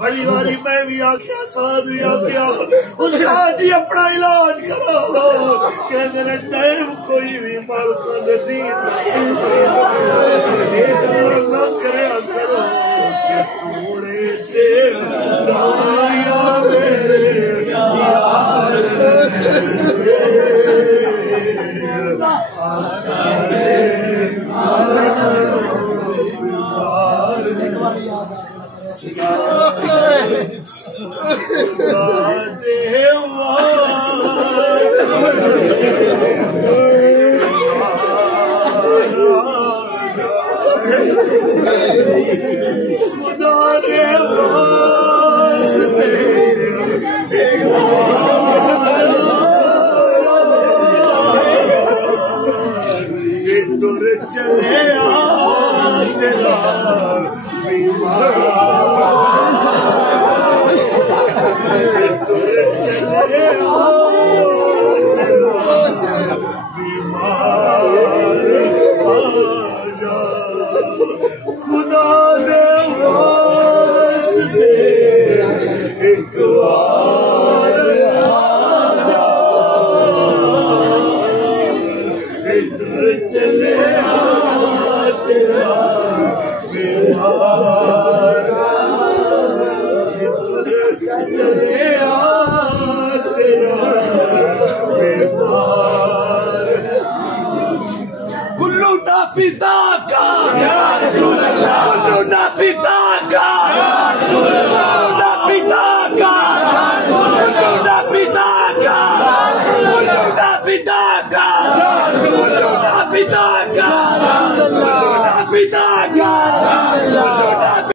بڑی باری میں بھی آخیا ساتھ بھی آخیا استاد جی اپنا علاج کرو کہتے ہیں ٹائم کوئی بھی مالکوں دے دین نہ کریا کرو کہ تھوڑے سے دعایا میرے فداك